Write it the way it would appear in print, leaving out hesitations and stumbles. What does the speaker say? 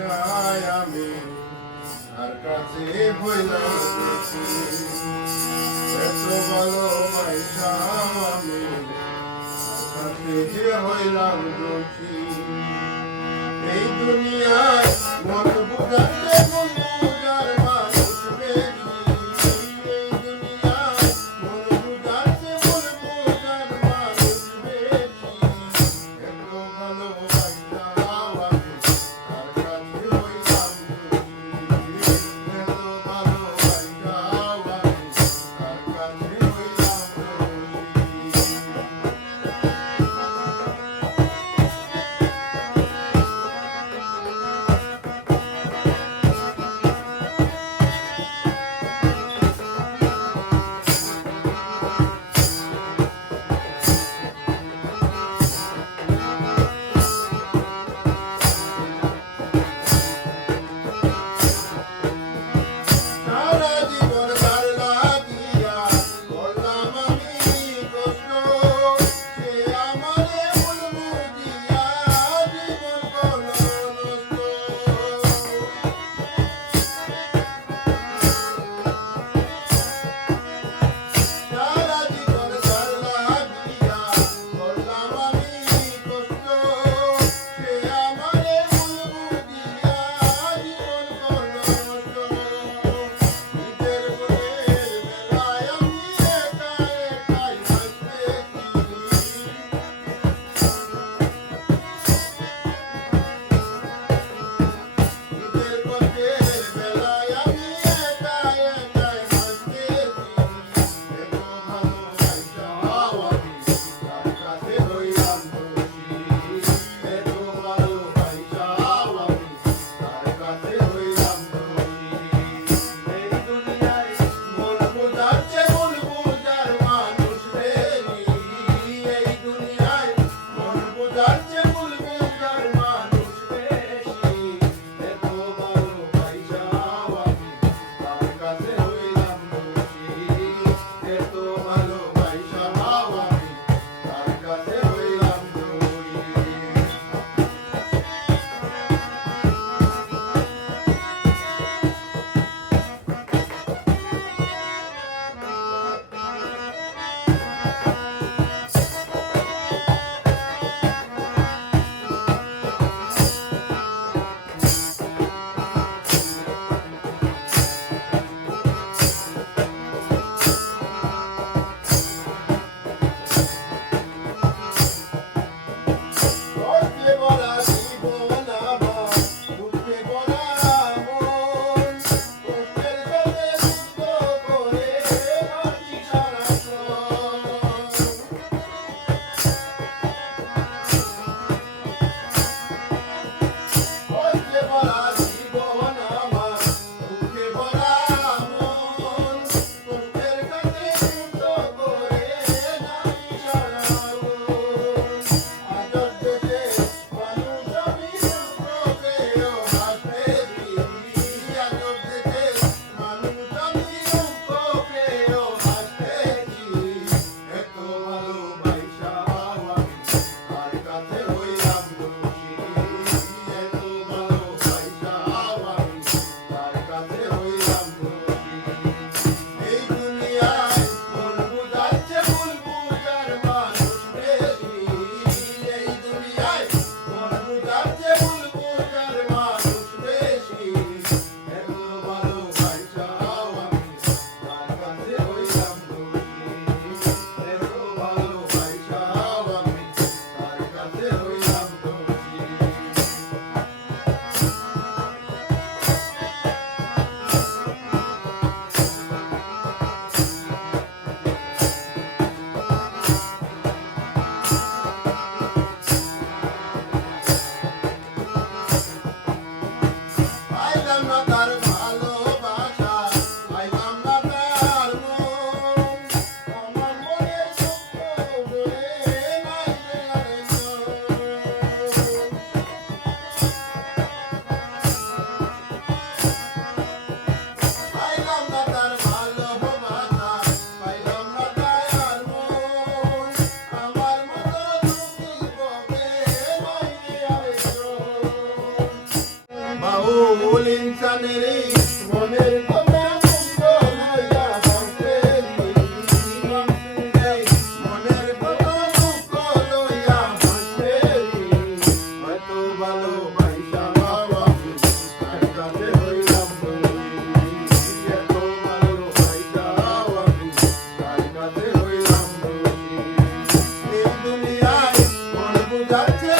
আশায় আমি তার কাছে হইলাম দোষী। এত ভালোবাসাম আমি তার কাছে হইলাম দোষী। এই দুনিয়ায় মন বুঝাতে মন বুঝার মানুষ বেশি। এই দুনিয়ায় মন বুঝাতে মন বুঝার মানুষ বেশি। এত ভালোবাসাম আমি তার কাছে হইলাম দোষী। এত ভালোবাসাম আমি তার কাছে হইলাম দোষী। সারা জীবন তার লাগিয়া করলাম আমি কষ্ট। সে আমারে ভুল বুঝিয়া জীবন করল নষ্ট। সারা জীবন তার লাগিয়া করলাম আমি কষ্ট। সে আমারে ভুল বুঝিয়া জীবন করল নষ্ট। নিজের মনের বেলায় আমি একা একাই হাসতেছি। নিজের কষ্টের বেলায় আমি একা একাই হাসতেছি। এত ভালোবাসাও আমি তার কাছে হইলাম দোষী। এত ভালোবাসাও আমি তার কাছে হইলাম দোষী। এই দুনিয়ায় মন বুঝাচ্ছে মন বুঝার মানুষ বেশি। এই দুনিয়ায় মন বুঝাচ্ছে মন বুঝার মানুষ বেশি। এত ভালোবাসাও আমি তার কাছে হইলাম দোষী। এত ভালোবাসাও আমি তার কাছে হইলাম দোষী। জানেরে মনের কথা মুক্ত লইয়া হাসেরি মনের কথা মুক্ত লইয়া হাসেরি এত ভালোবাসা আমি তার কাছে হইলাম বলি এত ভালোবাসা আমি তার কাছে হইলাম বলি এই দুনিয়ায় মন বুঝাচ্ছে